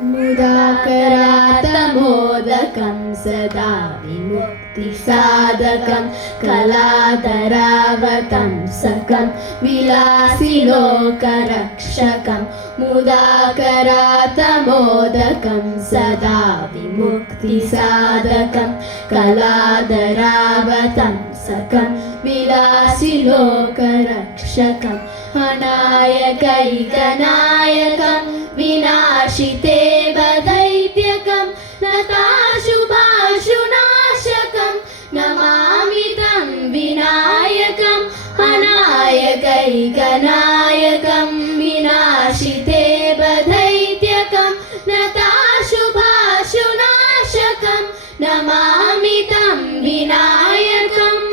मुदाकरातमोदकं सदा विमुक्तिसाधकं कलाधरावतं सकं विलासिलोकरक्षकं मुदाकरातमोदकं सदा विमुक्तिसाधकं कलाधरावतं सकं विलासिलोकरक्षकम् अनायकैकनायकं विनाशिते वदैत्यकं नताशुभाशुनाशकं नमामि तं विनायकम् अनायकैकनायकं विनाशिते वदैत्यकं नताशुभाशुनाशकं नमामि तं विनायकम्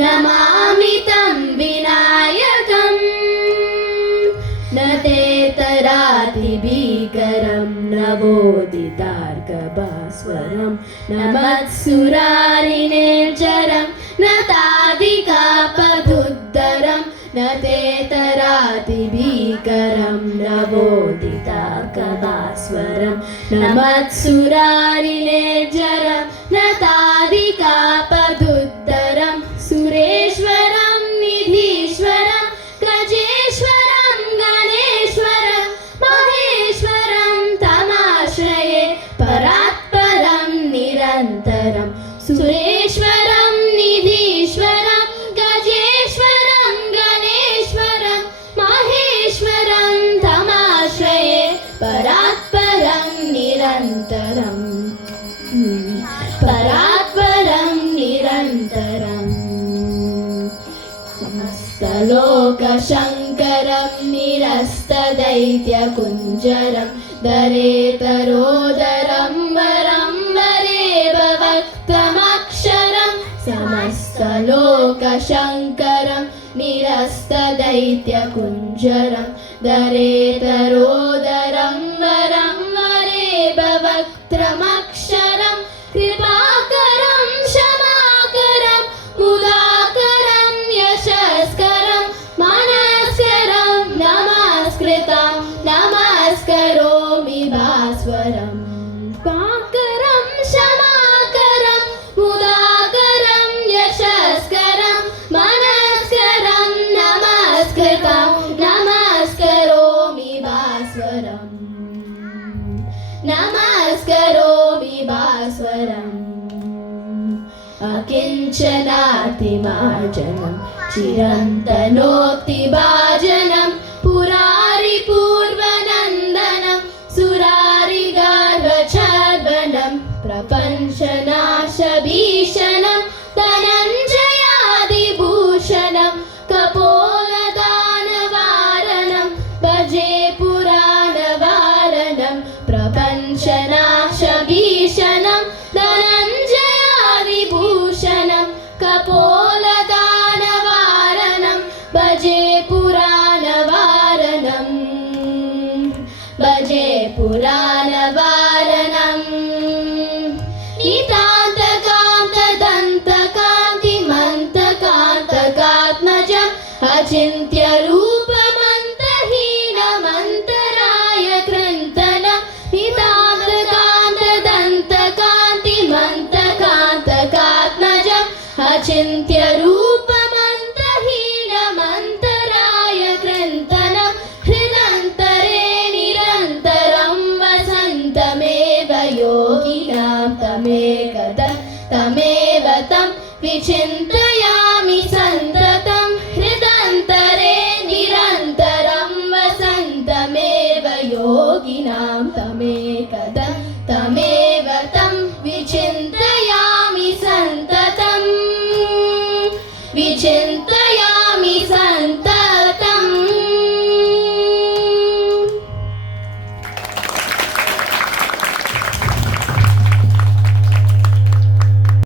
नमामि तं विनायकम् न तेतरातिभीकरं नवोदितार्कभास्वरं न मत्सुरारिनिर्जरं न तादिकापदुद्धरं न तेतरातिभीकरं नवोदितार्कभास्वरं न मत्सुरारिनिर्जरं न तादिकापदुद्धरं सुरेश्वरं निधीश्वरं गजेश्वरं गणेश्वरं महेश्वरं तमाश्रये परात्परं निरन्तरं सुरेश्वरं निधीश्वरं गजेश्वरं गणेश्वरं महेश्वरं तमाश्रये परात्परं निरन्तरं परात्परं निरन्तरम् समस्तलोकशङ्करं निरस्तदैत्यकुञ्जरं दरेतरोदरं वरं वरेव वक्तमक्षरं समस्तलोकशङ्करं निरस्तदैत्यकुञ्जरं दरेतरोदरं वरं वरेव वक्त्रमक्षरं कृपाकरं क्षमाकरं मुदाकरं यशस्करं मनस्करं नमस्कृतं नमस्करोमि भास्वरं पाकरं क्षमाकरं मुदाकरं यशस्करं मनस्करं नमस्कृतं नमस्करोमि भास्वरं नमस्करोमि भास्वरम् अकिञ्चनातिमार्जनं चिरन्तनोक्तिभाजनं पुरारिपूर्वनन्दनं सुरारिगार्वचर्वणं प्रपञ्चनाशभीषणं धनञ्जयादिभूषणं कपोलदानवारणं भजे पुराणवारणं प्रपञ्चनाशभीषणं धनञ्जयादिभूषणं कपोलदानवारणं भजे पुराणवारणं भजे पुराणवारणं नितान्तकान्तदन्तकान्तिमन्तकान्तकात्मजम् अचिन्त्यरूपमन्तहीनमन्तराय कृन्तनं नितान्तकान्तदन्तकान्तिमन्तकान्तकात्मजम् अचिन्त्यरूपमन्तहीनमन्तराय कृन्तनं हृदन्तरे निरन्तरं वसन्तमेव योगिनां तमेव तं विचिन्तयामि सन्ततं हृदन्तरे निरन्तरं वसन्तमेव योगिनां तमेव